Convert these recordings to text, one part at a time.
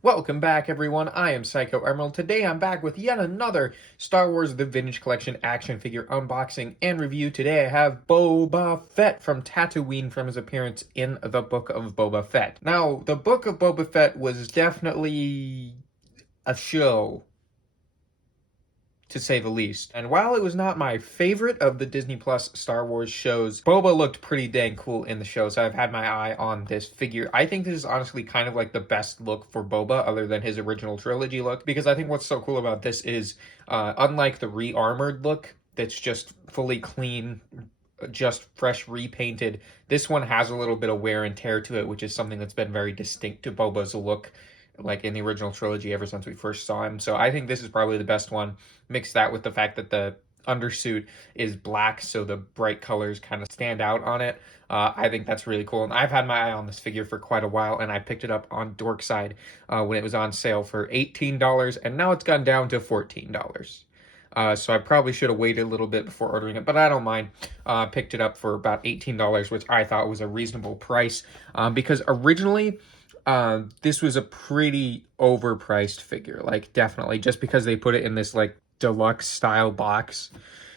Welcome back, everyone. I am Psycho Emerald. Today I'm back with yet another Star Wars The Vintage Collection action figure unboxing and review. Today I have Boba Fett from Tatooine from his appearance in the Book of Boba Fett. Now, the Book of Boba Fett was definitely a show, to say the least. And while it was not my favorite of the Disney Plus Star Wars shows, Boba looked pretty dang cool in the show, so I've had my eye on this figure. I think this is honestly kind of like the best look for Boba, other than his original trilogy look, because I think what's so cool about this is, unlike the re-armored look, that's just fully clean, just fresh repainted, this one has a little bit of wear and tear to it, which is something that's been very distinct to Boba's look, like in the original trilogy ever since we first saw him. So I think this is probably the best one. Mix that with the fact that the undersuit is black, so the bright colors kind of stand out on it. I think that's really cool. And I've had my eye on this figure for quite a while, and I picked it up on Dorkside when it was on sale for $18, and now it's gone down to $14. So I probably should have waited a little bit before ordering it, but I don't mind. Picked it up for about $18, which I thought was a reasonable price, because originally this was a pretty overpriced figure, like definitely, just because they put it in this like deluxe style box.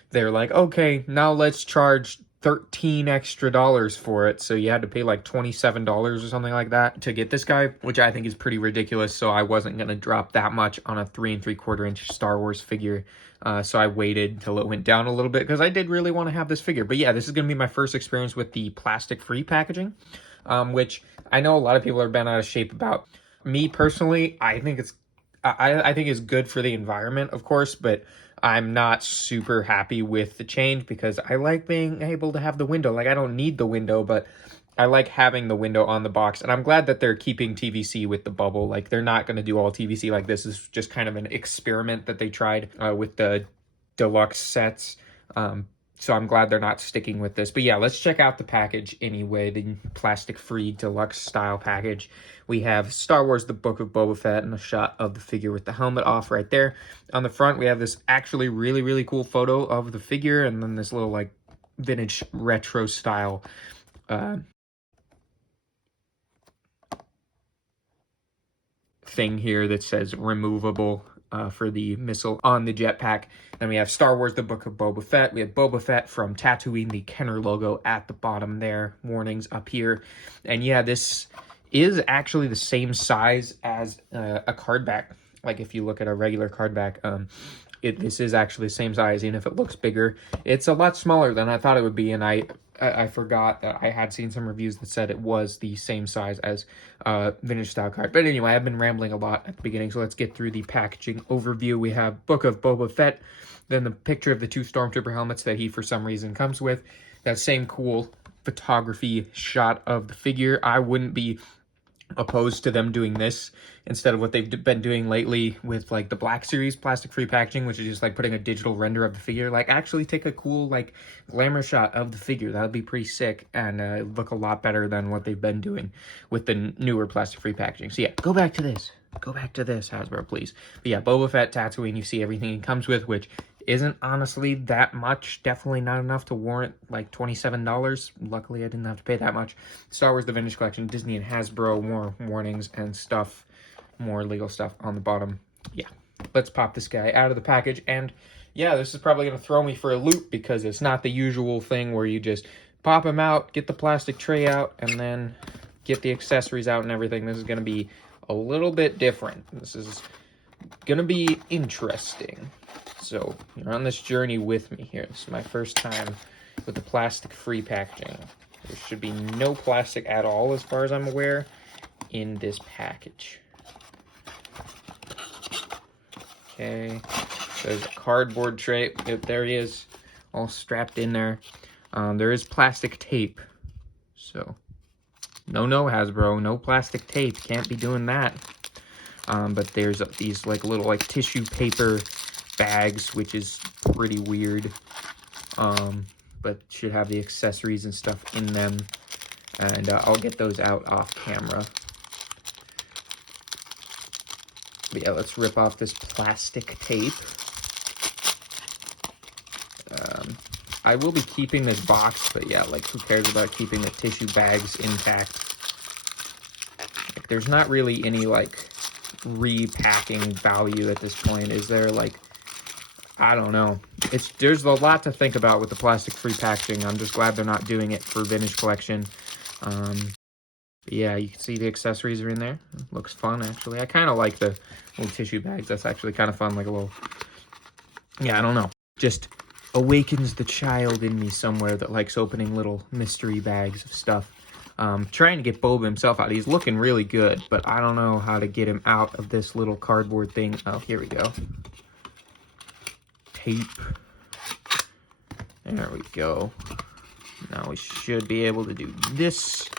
They're like, okay, now let's charge $13 extra for it. So you had to pay like $27 or something like that to get this guy, which I think is pretty ridiculous. So I wasn't going to drop that much on a 3 3/4 inch Star Wars figure. So I waited till it went down a little bit because I did really want to have this figure. But yeah, this is going to be my first experience with the plastic-free packaging, which I know a lot of people are bent out of shape about. Me personally, I think it's good for the environment, of course, but I'm not super happy with the change because I like being able to have the window. Like, I don't need the window, but I like having the window on the box, and I'm glad that they're keeping TVC with the bubble. Like, they're not going to do all TVC. Like, this is just kind of an experiment that they tried with the deluxe sets. So I'm glad they're not sticking with this. But yeah, let's check out the package anyway, the plastic-free deluxe style package. We have Star Wars The Book of Boba Fett and a shot of the figure with the helmet off right there. On the front, we have this actually really, really cool photo of the figure, and then this little like vintage retro style thing here that says removable for the missile on the jetpack. Then we have Star Wars The Book of Boba Fett. We have Boba Fett from Tatooine, the Kenner logo at the bottom there. Warnings up here. And yeah, this is actually the same size as a card back. Like if you look at a regular card back, this is actually the same size, even if it looks bigger. It's a lot smaller than I thought it would be, and I forgot that I had seen some reviews that said it was the same size as vintage style card. But anyway, I've been rambling a lot at the beginning, so let's get through the packaging overview. We have Book of Boba Fett, then the picture of the 2 Stormtrooper helmets that he, for some reason, comes with. That same cool photography shot of the figure. I wouldn't be opposed to them doing this instead of what they've been doing lately with like the Black Series plastic-free packaging, which is just like putting a digital render of the figure. Like, actually take a cool like glamour shot of the figure. That would be pretty sick and look a lot better than what they've been doing with the newer plastic-free packaging. So yeah, go back to this. Go back to this, Hasbro, please. But yeah, Boba Fett, Tatooine, you see everything it comes with, which isn't honestly that much. Definitely not enough to warrant like $27. Luckily, I didn't have to pay that much. Star Wars The Vintage Collection, Disney and Hasbro, more warnings and stuff, more legal stuff on the bottom. Yeah, let's pop this guy out of the package. And yeah, this is probably going to throw me for a loop because it's not the usual thing where you just pop him out, get the plastic tray out, and then get the accessories out and everything. This is going to be a little bit different. This is going to be interesting. So you're on this journey with me here. This is my first time with the plastic-free packaging. There should be no plastic at all, as far as I'm aware, in this package. Okay, there's a cardboard tray. Yep, there he is, all strapped in there. There is plastic tape. So, no, Hasbro, no plastic tape. Can't be doing that. But there's these like little like tissue paper bags, which is pretty weird, but should have the accessories and stuff in them, and I'll get those out off camera. But yeah, let's rip off this plastic tape. I will be keeping this box, but yeah, like, who cares about keeping the tissue bags intact? Like, there's not really any like repacking value at this point? Is there like, I don't know. There's a lot to think about with the plastic-free packaging. I'm just glad they're not doing it for vintage collection. Yeah, you can see the accessories are in there. Looks fun, actually. I kind of like the little tissue bags. That's actually kind of fun, like a little... Yeah, I don't know. Just awakens the child in me somewhere that likes opening little mystery bags of stuff. Trying to get Boba himself out. He's looking really good, but I don't know how to get him out of this little cardboard thing. Oh, here we go. Tape. There we go. Now we should be able to do this.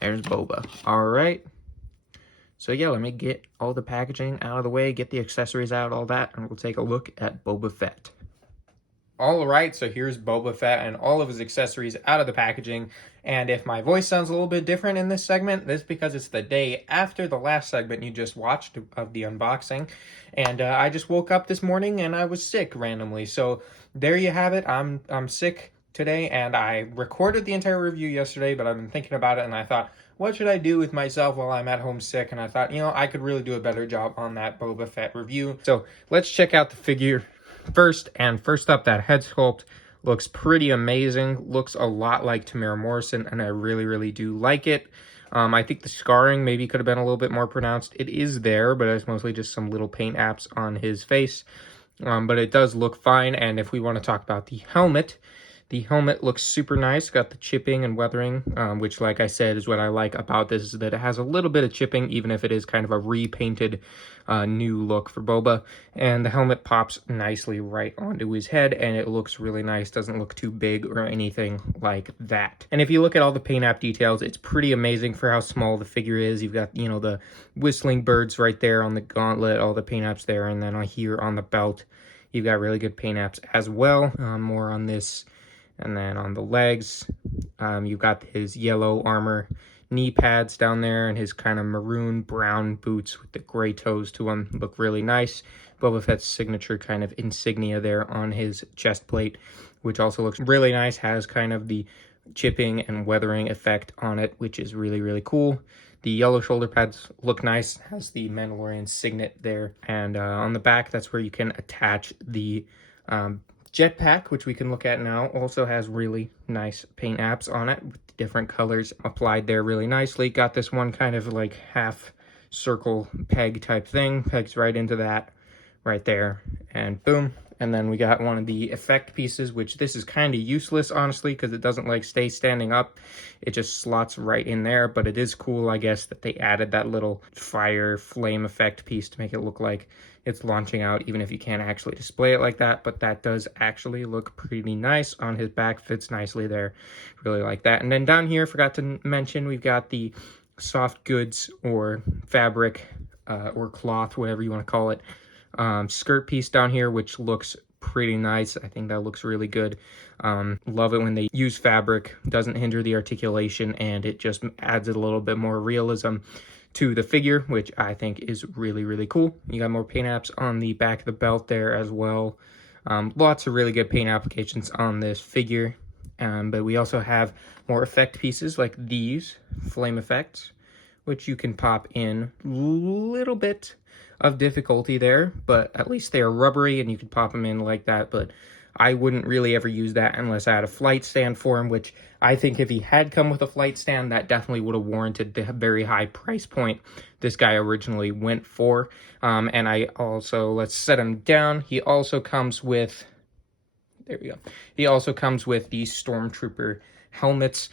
There's Boba. All right. So yeah, let me get all the packaging out of the way, get the accessories out, all that, and we'll take a look at Boba Fett. All right, so here's Boba Fett and all of his accessories out of the packaging. And if my voice sounds a little bit different in this segment, that's because it's the day after the last segment you just watched of the unboxing. And I just woke up this morning and I was sick randomly. So there you have it. I'm sick today, and I recorded the entire review yesterday, but I've been thinking about it, and I thought, what should I do with myself while I'm at home sick? And I thought, you know, I could really do a better job on that Boba Fett review. So let's check out the figure first. And first up, that head sculpt looks pretty amazing. Looks a lot like Tamara Morrison, and I really, really do like it. I think the scarring maybe could have been a little bit more pronounced. It is there, but it's mostly just some little paint apps on his face. But it does look fine. And if we want to talk about the helmet looks super nice. Got the chipping and weathering, which, like I said, is what I like about this, is that it has a little bit of chipping, even if it is kind of a repainted new look for Boba. And the helmet pops nicely right onto his head, and it looks really nice. Doesn't look too big or anything like that. And if you look at all the paint app details, it's pretty amazing for how small the figure is. You've got, you know, the whistling birds right there on the gauntlet, all the paint apps there, and then here on the belt, you've got really good paint apps as well. More on this. And then on the legs, you've got his yellow armor knee pads down there, and his kind of maroon brown boots with the gray toes to them look really nice. Boba Fett's signature kind of insignia there on his chest plate, which also looks really nice, has kind of the chipping and weathering effect on it, which is really, really cool. The yellow shoulder pads look nice, has the Mandalorian signet there. And on the back, that's where you can attach the jetpack, which we can look at now. Also has really nice paint apps on it with different colors applied there really nicely. Got this one kind of like half circle peg type thing, pegs right into that right there, and boom. And then we got one of the effect pieces, which this is kind of useless, honestly, because it doesn't like stay standing up. It just slots right in there, but it is cool, I guess, that they added that little fire flame effect piece to make it look like it's launching out, even if you can't actually display it like that. But that does actually look pretty nice on his back, fits nicely there. Really like that. And then down here, forgot to mention, we've got the soft goods or fabric or cloth, whatever you want to call it, skirt piece down here, which looks pretty nice. I think that looks really good. Love it when they use fabric. Doesn't hinder the articulation, and it just adds a little bit more realism to the figure, which I think is really, really cool. You got more paint apps on the back of the belt there as well. Lots of really good paint applications on this figure. But we also have more effect pieces like these flame effects, which you can pop in. A little bit of difficulty there, but at least they're rubbery and you can pop them in like that. But I wouldn't really ever use that unless I had a flight stand for him, which I think if he had come with a flight stand, that definitely would have warranted the very high price point this guy originally went for. And I also, let's set him down. He also comes with, there we go. He also comes with these Stormtrooper helmets,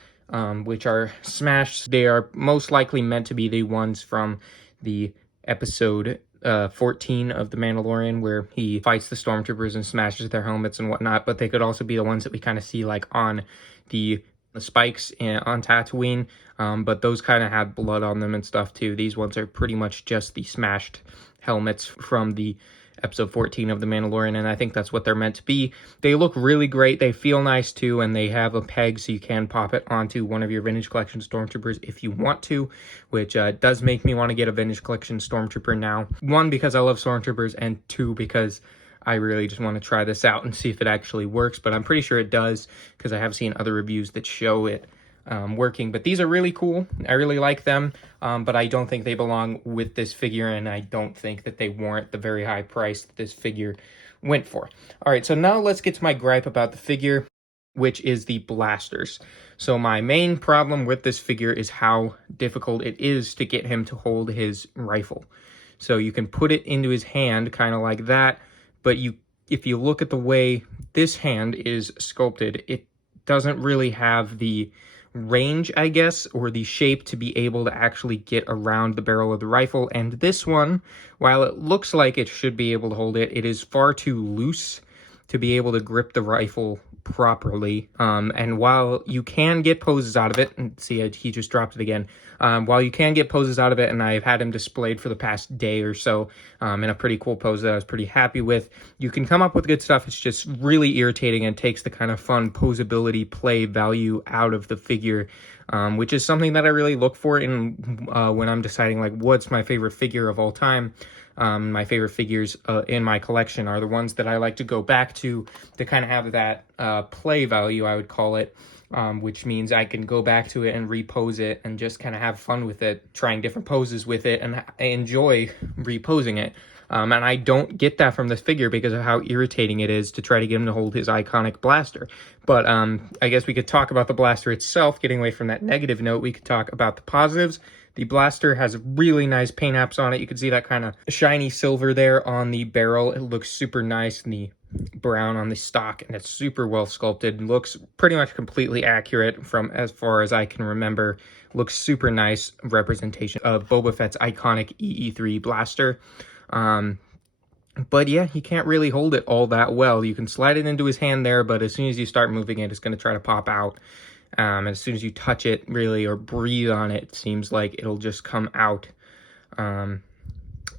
which are smashed. They are most likely meant to be the ones from the episode 14 of The Mandalorian, where he fights the Stormtroopers and smashes their helmets and whatnot, but they could also be the ones that we kind of see like on the spikes on Tatooine, but those kind of had blood on them and stuff too. These ones are pretty much just the smashed helmets from the episode 14 of The Mandalorian, and I think that's what they're meant to be. They look really great. They feel nice too, and they have a peg so you can pop it onto one of your Vintage Collection Stormtroopers if you want to, which does make me want to get a Vintage Collection Stormtrooper now. One, because I love Stormtroopers, and two, because I really just want to try this out and see if it actually works, but I'm pretty sure it does, because I have seen other reviews that show it working. But these are really cool. I really like them, but I don't think they belong with this figure, and I don't think that they warrant the very high price that this figure went for. All right, so now let's get to my gripe about the figure, which is the blasters. So my main problem with this figure is how difficult it is to get him to hold his rifle. So you can put it into his hand kind of like that, but if you look at the way this hand is sculpted, it doesn't really have the range, I guess, or the shape to be able to actually get around the barrel of the rifle. And this one, while it looks like it should be able to hold it, it is far too loose to be able to grip the rifle properly. And while you can get poses out of it, and see, he just dropped it again. While you can get poses out of it, and I've had him displayed for the past day or so in a pretty cool pose that I was pretty happy with, you can come up with good stuff. It's just really irritating and takes the kind of fun posability play value out of the figure, which is something that I really look for in when I'm deciding like what's my favorite figure of all time. My favorite figures in my collection are the ones that I like to go back to kind of have that play value, I would call it, which means I can go back to it and repose it and just kind of have fun with it, trying different poses with it, and I enjoy reposing it. And I don't get that from this figure because of how irritating it is to try to get him to hold his iconic blaster. But I guess we could talk about the blaster itself. Getting away from that negative note, we could talk about the positives. The blaster has really nice paint apps on it. You can see that kind of shiny silver there on the barrel. It looks super nice, and the brown on the stock, and it's super well sculpted. Looks pretty much completely accurate from as far as I can remember. Looks super nice representation of Boba Fett's iconic EE3 blaster. But yeah, he can't really hold it all that well. You can slide it into his hand there, but as soon as you start moving it, it's going to try to pop out. And as soon as you touch it, really, or breathe on it, it seems like it'll just come out. And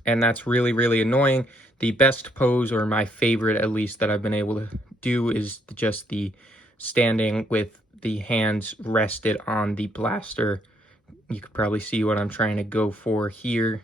that's really, really annoying. The best pose, or my favorite at least, that I've been able to do is just the standing with the hands rested on the blaster. You could probably see what I'm trying to go for here.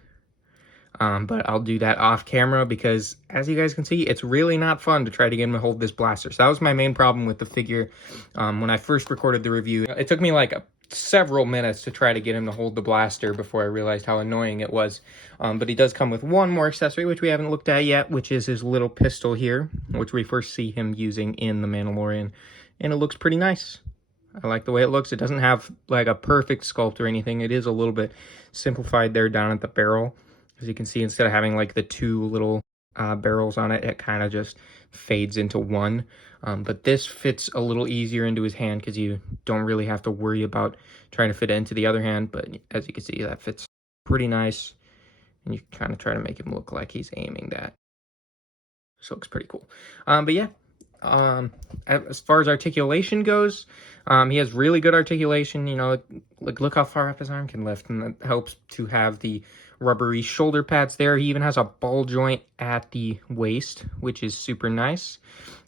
But I'll do that off camera because, as you guys can see, it's really not fun to try to get him to hold this blaster. So that was my main problem with the figure. When I first recorded the review, it took me like several minutes to try to get him to hold the blaster before I realized how annoying it was. But he does come with one more accessory, which we haven't looked at yet, which is his little pistol here, which we first see him using in The Mandalorian. And it looks pretty nice. I like the way it looks. It doesn't have like a perfect sculpt or anything. It is a little bit simplified there down at the barrel. As you can see, instead of having like the two little barrels on it, it kind of just fades into one. But this fits a little easier into his hand because you don't really have to worry about trying to fit it into the other hand. But as you can see, that fits pretty nice. And you kind of try to make him look like he's aiming that. So it looks pretty cool. But yeah, as far as articulation goes, he has really good articulation. You know, like look how far up his arm can lift, and that helps to have the rubbery shoulder pads there. He even has a ball joint at the waist, which is super nice.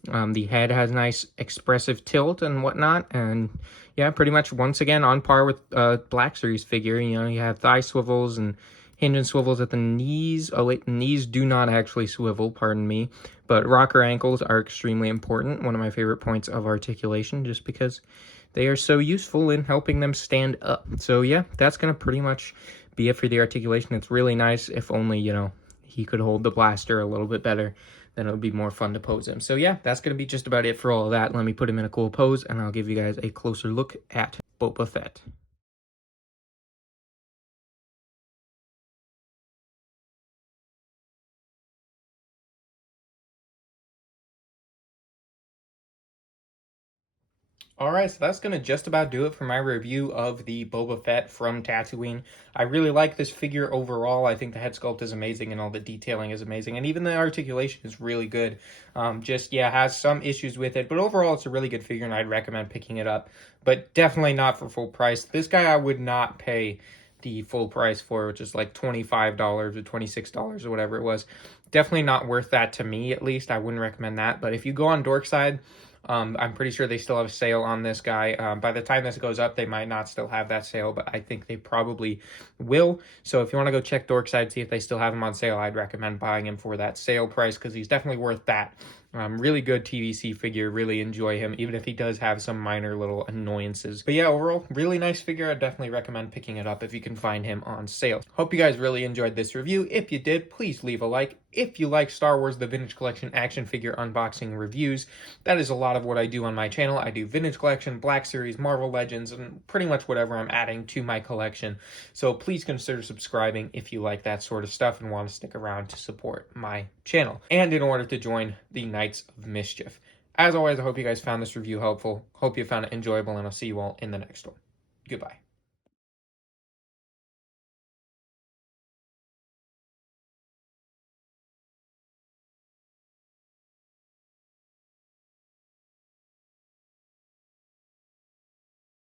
The head has nice expressive tilt and whatnot, and yeah, pretty much once again on par with Black Series figure. You know, you have thigh swivels and hinge and swivels at the knees. Oh wait, knees do not actually swivel, pardon me. But rocker ankles are extremely important. One of my favorite points of articulation, just because they are so useful in helping them stand up. So yeah, that's going to pretty much be it for the articulation. It's really nice. If only, you know, he could hold the blaster a little bit better, then it would be more fun to pose him. So yeah, that's going to be just about it for all of that. Let me put him in a cool pose, and I'll give you guys a closer look at Boba Fett. Alright, so that's going to just about do it for my review of the Boba Fett from Tatooine. I really like this figure overall. I think the head sculpt is amazing and all the detailing is amazing. And even the articulation is really good. Yeah, has some issues with it. But overall, it's a really good figure and I'd recommend picking it up. But definitely not for full price. This guy I would not pay the full price for, which is like $25 or $26 or whatever it was. Definitely not worth that to me, at least. I wouldn't recommend that. But if you go on Dorkside, I'm pretty sure they still have a sale on this guy. By the time this goes up, they might not still have that sale, but I think they probably will. So if you want to go check Dorkside, see if they still have him on sale, I'd recommend buying him for that sale price because he's definitely worth that. Really good TVC figure, really enjoy him, even if he does have some minor little annoyances. But yeah, overall, really nice figure. I definitely recommend picking it up if you can find him on sale. Hope you guys really enjoyed this review. If you did, please leave a like. If you like Star Wars The Vintage Collection action figure unboxing reviews, that is a lot of what I do on my channel. I do Vintage Collection, Black Series, Marvel Legends, and pretty much whatever I'm adding to my collection. So please consider subscribing if you like that sort of stuff and want to stick around to support my channel. And in order to join the Knights of Mischief. As always, I hope you guys found this review helpful. Hope you found it enjoyable, and I'll see you all in the next one. Goodbye.